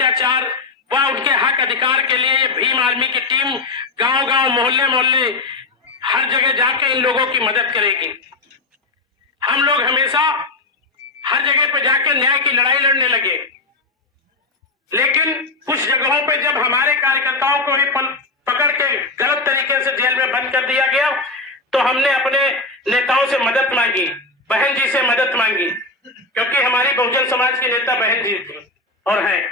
अत्याचार व उनके हक अधिकार के लिए ये भीम आर्मी की टीम गांव गांव मोहल्ले मोहल्ले हर जगह जाके इन लोगों की मदद करेगी। हम लोग हमेशा हर जगह पे जाके न्याय की लड़ाई लड़ने लगे, लेकिन कुछ जगहों पे जब हमारे कार्यकर्ताओं को ही पकड़ के गलत तरीके से जेल में बंद कर दिया गया तो हमने अपने नेताओं से मदद मांगी, बहन जी से मदद मांगी, क्योंकि हमारी बहुजन समाज की नेता बहन जी थी और हैं।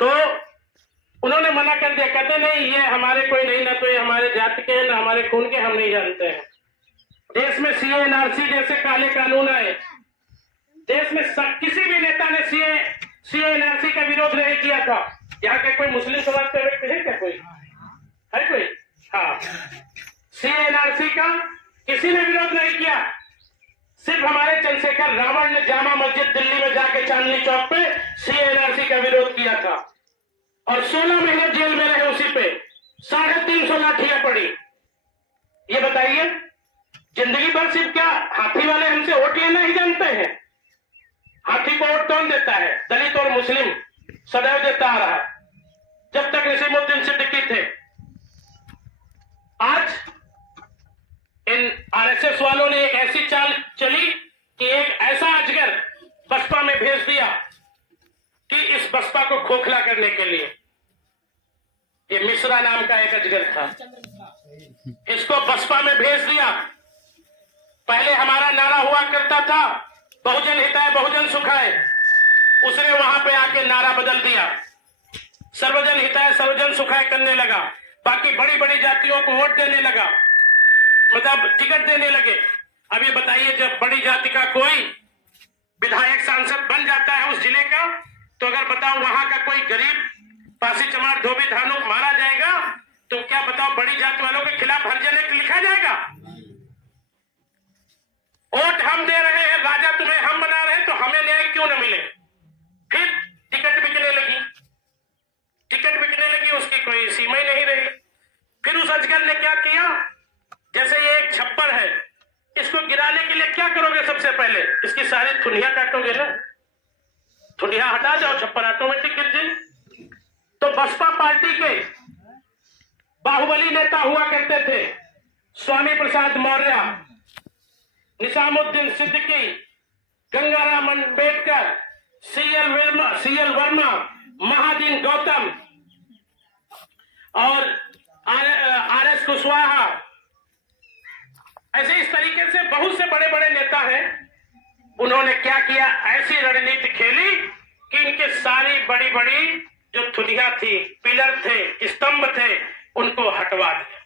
तो उन्होंने मना कर दिया, कहते नहीं ये हमारे कोई नहीं, ना तो ये हमारे जाति के ना हमारे खून के, हम नहीं जानते हैं। देश में सीए एनआरसी जैसे काले कानून आए, देश में किसी भी नेता ने सीए एनआरसी का विरोध नहीं किया था। यहाँ के कोई मुस्लिम समाज के व्यक्ति है क्या? कोई है? कोई? हाँ, सीए एनआरसी का किसी ने विरोध नहीं किया। सिर्फ हमारे चंद्रशेखर रावण ने जामा मस्जिद दिल्ली में जाके चांदनी चौक पे सीए एनआरसी का विरोध किया था और 16 महीने जेल में रहे। उसी पे 350 लाठियां पड़ी। ये बताइए, जिंदगी भर सिर्फ क्या हाथी वाले हमसे वोट लेना ही जानते हैं? हाथी को वोट कौन देता है? दलित और मुस्लिम सदैव देता आ रहा है, जब तक नसीमुद्दीन सिद्दीकी थे। आज इन आरएसएस वालों ने एक ऐसी चाल चली कि एक ऐसा अजगर बसपा में भेज दिया कि इस बसपा को खोखला करने के लिए। ये मिश्रा नाम का एक अजगर था, इसको बसपा में भेज दिया। पहले हमारा नारा हुआ करता था बहुजन हिताय बहुजन सुखाय, उसने वहां पे आके नारा बदल दिया, सर्वजन हिताय सर्वजन सुखाय करने लगा। बाकी बड़ी बड़ी जातियों को वोट देने लगा, मतलब टिकट देने लगे। अब ये बताइए, जब बड़ी जाति का कोई विधायक सांसद बन जाता है उस जिले का, तो अगर बताओ वहां का कोई गरीब पासी चमार धोबी धानु मारा जाएगा तो क्या बताओ बड़ी जाति वालों के खिलाफ हर जगह लिखा जाएगा? वोट हम दे रहे हैं, राजा तुम्हें हम बना रहे हैं, तो हमें न्याय क्यों न मिले? फिर टिकट बिकने लगी, उसकी कोई सीमा ही नहीं रही। फिर उस अजगर ने क्या किया, जैसे ये एक छप्पर है, इसको गिराने के लिए क्या करोगे? सबसे पहले इसकी सारी थुनिया काटोगे ना, थुनिया हटा जाओ, छप्पर ऑटोमेटिक गिर जाए। तो बसपा पार्टी के बाहुबली नेता हुआ करते थे स्वामी प्रसाद मौर्य, निजामुद्दीन सिद्दीकी, गंगाराम अंबेडकर, सीएल वर्मा, महादीन गौतम और आरएस कुशवाहा, ऐसे इस तरीके से बहुत से बड़े बड़े नेता हैं। उन्होंने क्या किया, ऐसी रणनीति खेली कि इनके सारी बड़ी बड़ी जो थुनिया थी, पिलर थे, स्तंभ थे, उनको हटवा दिया।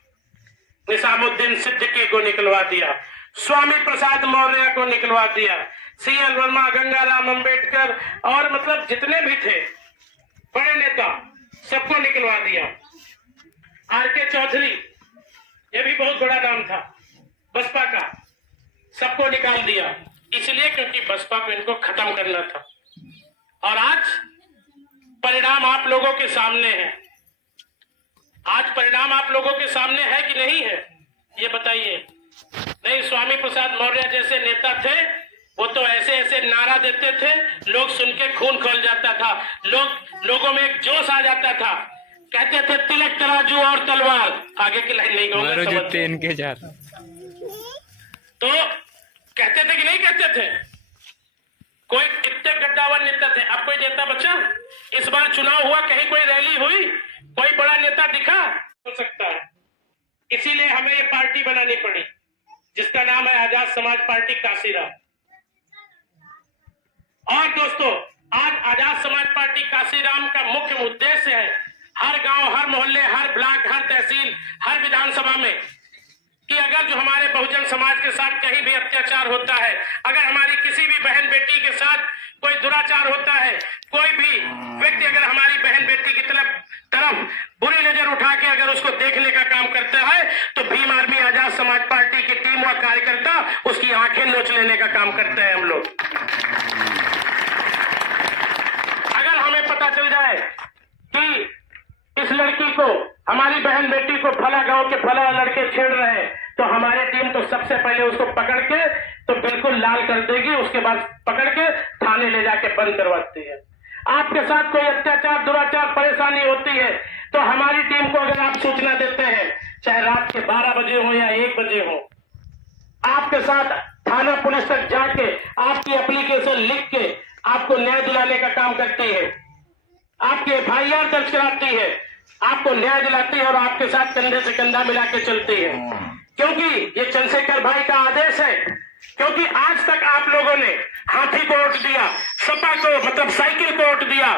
निजामुद्दीन सिद्दीकी को निकलवा दिया, स्वामी प्रसाद मौर्य को निकलवा दिया, सीएल वर्मा, गंगाराम अंबेडकर और मतलब जितने भी थे बड़े नेता सबको निकलवा दिया। आरके चौधरी, ये भी बहुत बड़ा नाम था बसपा का, सबको निकाल दिया, इसलिए क्योंकि बसपा को इनको खत्म करना था। और आज परिणाम आप लोगों के सामने है। आज परिणाम आप लोगों के सामने है कि नहीं है, ये बताइए। नहीं, स्वामी प्रसाद मौर्य जैसे नेता थे, वो तो ऐसे ऐसे नारा देते थे, लोग सुन के खून खौल जाता था, लोगों में एक जोश आ जाता था। कहते थे तिलक तराजू और तलवार, आगे की लाइन नहीं कहूंगा। तो कहते थे कि नहीं कहते थे? कोई कितने गद्दावर नेता थे। अब कोई नेता बचा? इस बार चुनाव हुआ, कहीं कोई रैली हुई, कोई बड़ा नेता दिखा? हो सकता है। इसीलिए हमें ये पार्टी बनानी पड़ी जिसका नाम है आजाद समाज पार्टी काशीराम। और दोस्तों, आज आजाद समाज पार्टी काशीराम का मुख्य उद्देश्य है हर गांव, हर मोहल्ले, हर ब्लॉक, हर तहसील, हर विधानसभा में कि अगर जो हमारे बहुजन समाज के साथ कहीं भी अत्याचार होता है, अगर हमारी किसी भी बहन बेटी के साथ कोई दुराचार होता है, कोई भी व्यक्ति अगर हमारी बहन बेटी की तरफ बुरी नजर उठा के अगर उसको देखने का काम करता है, तो भीम आर्मी आजाद समाज पार्टी की टीम व कार्यकर्ता उसकी आंखें नोच लेने का काम करते हैं हम लोग। अगर हमें पता चल जाए कि इस लड़की को, हमारी बहन बेटी को फला गांव के फला लड़के छेड़ रहे हैं, तो हमारी टीम तो सबसे पहले उसको पकड़ के तो बिल्कुल लाल कर देगी, उसके बाद पकड़ के थाने ले जाके बंद करवाती है। आपके साथ कोई अत्याचार, दुराचार, परेशानी होती है तो हमारी टीम को अगर आप सूचना देते हैं, चाहे रात के 12 बजे हो या 1 बजे हो, आपके साथ थाना पुलिस तक जाके आपकी एप्लीकेशन लिख के आपको न्याय दिलाने का काम करती है, आपकी FIR दर्ज कराती है, आपको न्याय दिलाती है और आपके साथ कंधे से कंधा मिला के चलती है। क्योंकि ये चंद्रशेखर भाई का आदेश है, क्योंकि आज तक आप लोगों ने हाथी को वोट दिया, सपा को मतलब साइकिल को वोट दिया,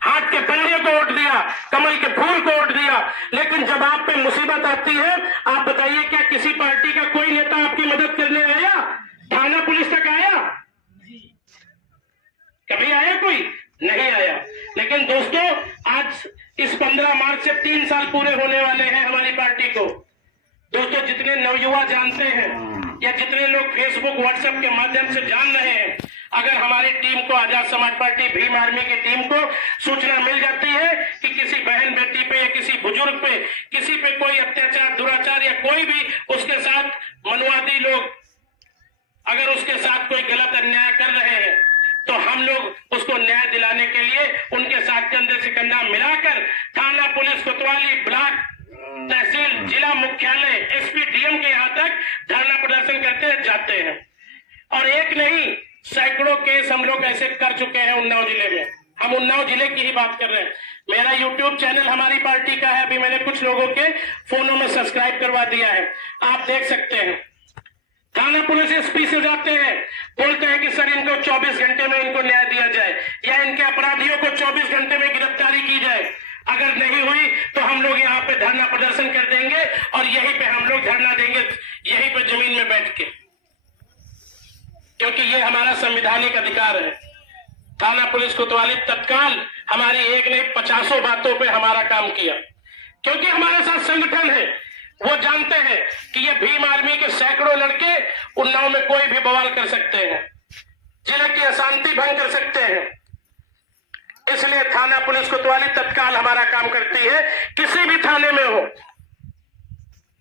हाथ के पंजे को वोट दिया, कमल के फूल को वोट दिया, लेकिन जब आप पे मुसीबत आती है, आप बताइए क्या किसी पार्टी का कोई नेता आपकी मदद करने आया? थाना पुलिस तक आया? कभी आया कोई? नहीं आया। लेकिन दोस्तों, आज इस 15 मार्च से 3 साल पूरे होने वाले हैं हमारी पार्टी को। दोस्तों, जितने नवयुवा जानते हैं या जितने लोग फेसबुक, व्हाट्सएप के माध्यम से जान रहे हैं, अगर हमारी टीम को, आजाद समाज पार्टी भीम आर्मी की टीम को सूचना मिल जाती है कि किसी बहन बेटी पे या किसी बुजुर्ग पे, किसी पे कोई अत्याचार, दुराचार या कोई भी उसके साथ मनुवादी लोग अगर उसके साथ कोई गलत अन्याय कर रहे हैं, तो हम लोग उसको न्याय दिलाने के लिए उनके साथ कंधे से कंधा मिलाकर थाना, पुलिस, कोतवाली, ब्लॉक, तहसील, जिला मुख्यालय, SP, DM के यहाँ तक धरना प्रदर्शन करते जाते हैं। और एक नहीं, सैकड़ों केस हम लोग ऐसे कर चुके हैं उन्नाव जिले में। हम उन्नाव जिले की ही बात कर रहे हैं। मेरा YouTube चैनल हमारी पार्टी का है, अभी मैंने कुछ लोगों के फोनों में सब्सक्राइब करवा दिया है, आप देख सकते हैं। थाना पुलिस SP से जाते हैं, बोलते हैं कि सर इनको 24 घंटे में इनको न्याय दिया जाए या इनके अपराधियों को 24 घंटे में गिरफ्तारी की जाए। अगर नहीं हुई तो हम लोग यहाँ पे धरना प्रदर्शन कर देंगे और यहीं पे हम लोग धरना देंगे, यहीं पे जमीन में बैठ के, क्योंकि ये हमारा संवैधानिक अधिकार है। थाना पुलिस कोतवाली तत्काल हमारी एक नहीं 50 बातों पे हमारा काम किया, क्योंकि हमारे साथ संगठन है। वो जानते हैं कि ये भीम आर्मी के सैकड़ों लड़के उन्नाव में कोई भी बवाल कर सकते हैं, जिले की अशांति भंग कर सकते हैं। इसलिए थाना पुलिस कोतवाली तत्काल हमारा काम करती है, किसी भी थाने में हो,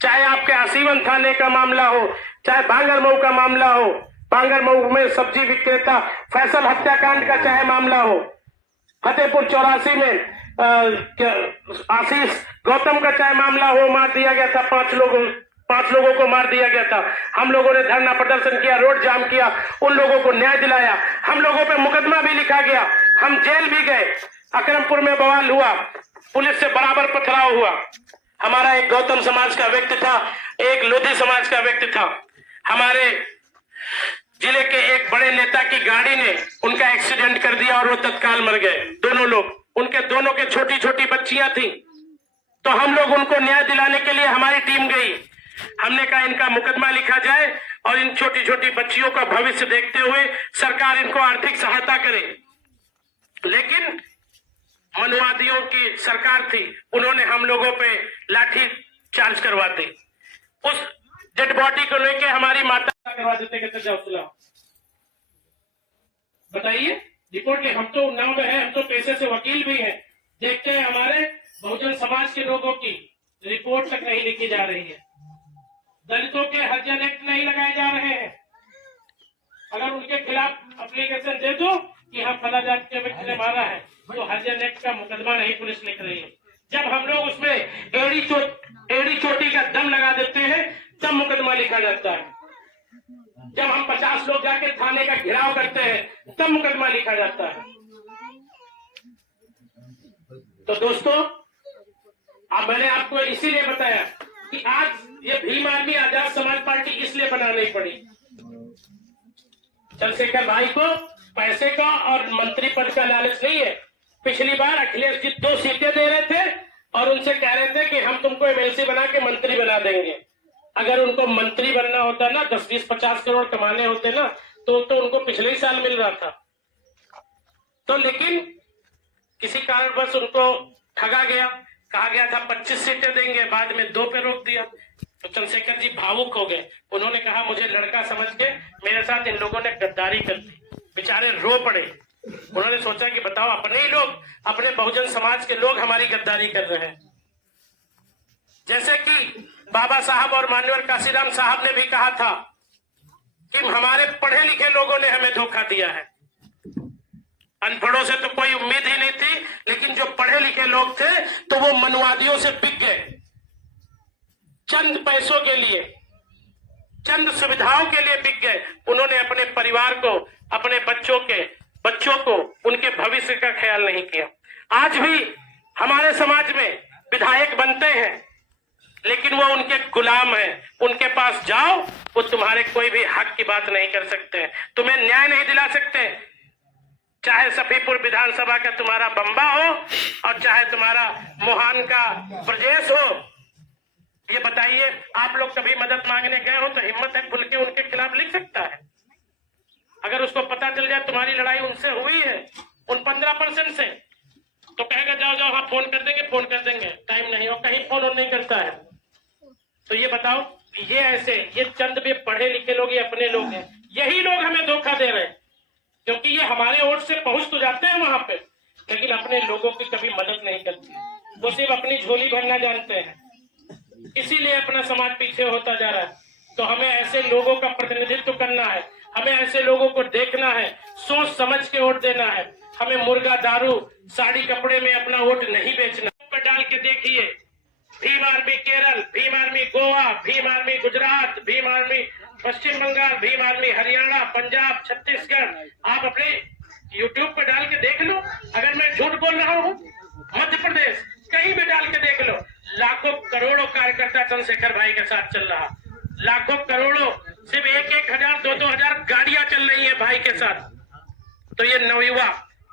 चाहे आपके आसीवन थाने का मामला हो, चाहे बांगरमऊ का मामला हो, बांगरमऊ में सब्जी विक्रेता फैसल हत्याकांड का चाहे मामला हो, फतेहपुर 84 में आशीष गौतम का चाहे मामला हो, मार दिया गया था 5 लोगों को मार दिया गया था। हम लोगों ने धरना प्रदर्शन किया, रोड जाम किया, उन लोगों को न्याय दिलाया, हम लोगों पे मुकदमा भी लिखा गया, हम जेल भी गए, अकरमपुर में बवाल हुआ, पुलिस से बराबर पथराव हुआ। हमारा एक गौतम समाज का व्यक्ति था, एक लोधी समाज का व्यक्ति था। हमारे जिले के एक बड़े नेता की गाड़ी ने उनका एक्सीडेंट कर दिया और वो तत्काल मर गए, दोनों लोग। उनके दोनों के छोटी छोटी बच्चियां थी, तो हम लोग उनको न्याय दिलाने के लिए हमारी टीम गई। हमने कहा इनका मुकदमा लिखा जाए और इन छोटी छोटी बच्चियों का भविष्य देखते हुए सरकार इनको आर्थिक सहायता करे। लेकिन मनुवादियों की सरकार थी, उन्होंने हम लोगों पे लाठी चार्ज करवा दी। उस डेड बॉडी को लेके हमारी माता करवा देते, कहते जाओ सुलाओ। बताइए रिपोर्ट, हम तो उन्नाव में है, हम तो पैसे से वकील भी हैं, देखते हैं हमारे बहुजन समाज के लोगों की रिपोर्ट तक नहीं लिखी जा रही है। दलितों के हरिजन एक्ट नहीं लगाए जा रहे हैं। अगर उनके खिलाफ एप्लीकेशन दे दो कि हाँ फला जात के व्यक्ति ने मारा है, तो हरिजन एक्ट का मुकदमा नहीं पुलिस लिख रही है। जब हम लोग उसमें एड़ी चोटी का दम लगा देते हैं, तब मुकदमा लिखा जाता है। जब हम 50 लोग जाके थाने का घेराव करते हैं, तब मुकदमा लिखा जाता है। तो दोस्तों, अब मैंने आपको इसीलिए बताया कि आज ये भीम आर्मी आजाद समाज पार्टी इसलिए बनानी पड़ी। चंद्रशेखर भाई को पैसे का और मंत्री पद का लालच नहीं है। पिछली बार अखिलेश जी 2 सीटें दे रहे थे और उनसे कह रहे थे कि हम तुमको MLC बना के मंत्री बना देंगे। अगर उनको मंत्री बनना होता ना, 10-20-50 करोड़ कमाने होते ना, तो उनको पिछले ही साल मिल रहा था। तो लेकिन किसी कारणवश उनको ठगा गया, कहा गया था 25 सीटें देंगे, बाद में 2 पे रोक दिया। तो चंद्रशेखर जी भावुक हो गए, उन्होंने कहा मुझे लड़का समझ के मेरे साथ इन लोगों ने गद्दारी कर दी। बेचारे रो पड़े। उन्होंने सोचा कि बताओ, अपने ही लोग, अपने बहुजन समाज के लोग हमारी गद्दारी कर रहे हैं। जैसे कि बाबा साहब और मान्यवर काशीराम साहब ने भी कहा था कि हमारे पढ़े लिखे लोगों ने हमें धोखा दिया है। अनपढ़ों से तो कोई उम्मीद ही नहीं थी, लेकिन जो पढ़े लिखे लोग थे तो वो मनवादियों से बिक गए। चंद पैसों के लिए, चंद सुविधाओं के लिए बिक गए। उन्होंने अपने परिवार को, अपने बच्चों को, उनके भविष्य का ख्याल नहीं किया। आज भी हमारे समाज में विधायक बनते हैं, लेकिन वो उनके गुलाम हैं। उनके पास जाओ, वो तुम्हारे कोई भी हक की बात नहीं कर सकते, तुम्हें न्याय नहीं दिला सकते। चाहे सफीपुर विधानसभा का तुम्हारा बम्बा हो और चाहे तुम्हारा मोहान का ब्रजेश हो। ये बताइए, आप लोग कभी मदद मांगने गए हो तो हिम्मत है खुल के उनके खिलाफ लिख सकता है? अगर उसको पता चल जाए तुम्हारी लड़ाई उनसे हुई है, उन 15% से, तो कहेगा जाओ जाओ, हाँ फोन कर देंगे, टाइम नहीं हो, कहीं फोन नहीं करता है। तो ये बताओ, ये चंद भी पढ़े लिखे लोग, ये अपने लोग हैं, यही लोग हमें धोखा दे रहे हैं, क्योंकि ये हमारे वोट से पहुंच तो जाते हैं वहां पे, लेकिन अपने लोगों की कभी मदद नहीं करती। वो सिर्फ अपनी झोली भरना जानते हैं, इसीलिए अपना समाज पीछे होता जा रहा है। तो हमें ऐसे लोगों का प्रतिनिधित्व करना है, हमें ऐसे लोगों को देखना है, सोच समझ के वोट देना है। हमें मुर्गा, दारू, साड़ी, कपड़े में अपना वोट नहीं बेचना। डाल के देखिए, Bhim army Kerala, Bhim army Goa, Bhim army Gujarat, Bhim army Paschim Bangal, Bhim army Haryana, Punjab, Chhattisgarh. आप अपने यूट्यूब पर डाल के देख लो, अगर मैं झूठ बोल रहा हूँ, मध्य प्रदेश, कहीं भी डाल के देख लो, लाखों करोड़ों कार्यकर्ता चंद्रशेखर भाई के साथ चल रहा, लाखों करोड़ों, सिर्फ 1,000, 2,000 गाड़ियां चल रही है भाई के साथ। तो ये नवयुवा,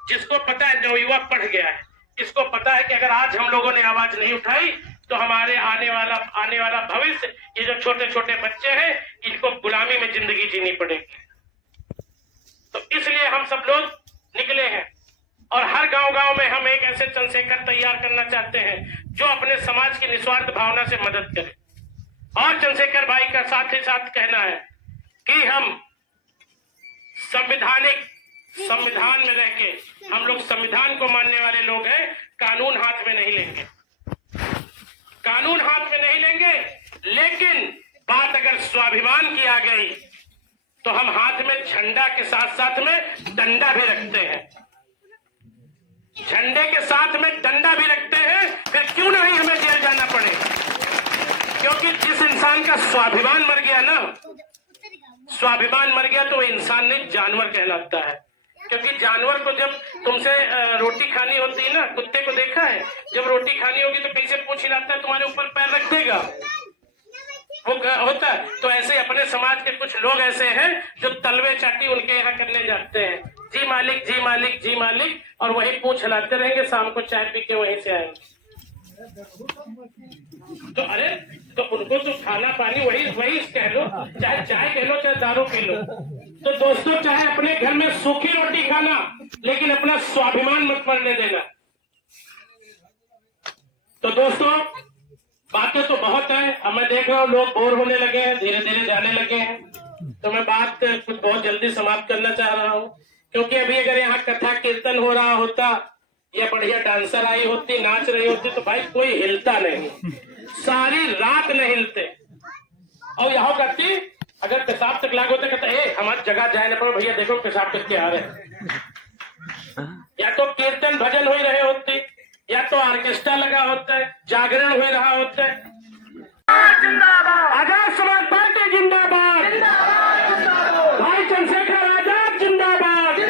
जिसको पता है नवयुवा पढ़ गया है, इसको पता है कि अगर आज हम लोगों ने आवाज नहीं उठाई तो हमारे आने वाला भविष्य, ये जो छोटे छोटे बच्चे हैं, इनको गुलामी में जिंदगी जीनी पड़ेगी। तो इसलिए हम सब लोग निकले हैं और हर गांव में हम एक ऐसे चंद्रशेखर तैयार करना चाहते हैं जो अपने समाज की निस्वार्थ भावना से मदद करे। और चंद्रशेखर भाई का साथ ही साथ कहना है कि हम संविधान में रह के, हम लोग संविधान को मानने वाले लोग हैं, कानून हाथ में नहीं लेंगे, कानून हाथ में नहीं लेंगे। लेकिन बात अगर स्वाभिमान की आ गई तो हम हाथ में झंडा के साथ साथ में डंडा भी रखते हैं, झंडे के साथ में डंडा भी रखते हैं। फिर क्यों नहीं हमें जेल जाना पड़े, क्योंकि जिस इंसान का स्वाभिमान मर गया ना, स्वाभिमान मर गया तो वो इंसान नहीं, जानवर कहलाता है। क्योंकि जानवर को जब तुमसे रोटी खानी होती है ना, कुत्ते को देखा है, जब रोटी खानी होगी तो कैसे पूछ हिलाता है, तुम्हारे ऊपर पैर रख देगा, वो होता है। तो ऐसे अपने समाज के कुछ लोग ऐसे हैं जो तलवे चाटी उनके यहाँ करने जाते हैं, जी मालिक, जी मालिक, जी मालिक, और वही पूछ हिलाते रहेंगे, शाम को चाय पी के वहीं से आएंगे। तो अरे, तो उनको तो खाना पानी वही कह लो, चाहे चाय कह लो, चाहे दारू पी लो। तो दोस्तों, चाहे अपने घर में सूखी रोटी खाना, लेकिन अपना स्वाभिमान मत मरने देना। तो दोस्तों, बातें तो बहुत है, अब मैं देख रहा हूँ लोग बोर होने लगे हैं, धीरे धीरे जाने लगे हैं। तो मैं बात कुछ बहुत जल्दी समाप्त करना चाह रहा हूँ, क्योंकि अभी अगर यहाँ कथा कीर्तन हो रहा होता या बढ़िया डांसर आई होती, नाच रही होती, तो भाई कोई हिलता नहीं, सारी रात नहीं हिलते। और यहाँ करती, अगर पेशाब तक लागू होता, कहता हमारी जगह जाए ना पड़ो भैया, देखो पेशाब करके आ रहे। या तो कीर्तन भजन हो रहे होते, या तो ऑर्केस्ट्रा लगा होता है, जागरण हो रहा होता है। जिंदाबाद, आजाद समाज पार्टी जिंदाबाद, भाई चंद्रशेखर आजाद जिंदाबाद,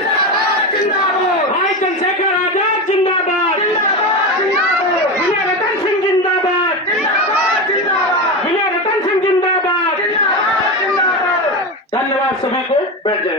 भाई चंद्रशेखर आजाद जिंदाबाद, विजय रतन सिंह जिंदाबाद, विजय रतन सिंह जिंदाबाद। धन्यवाद, सभी को बैठ जाए।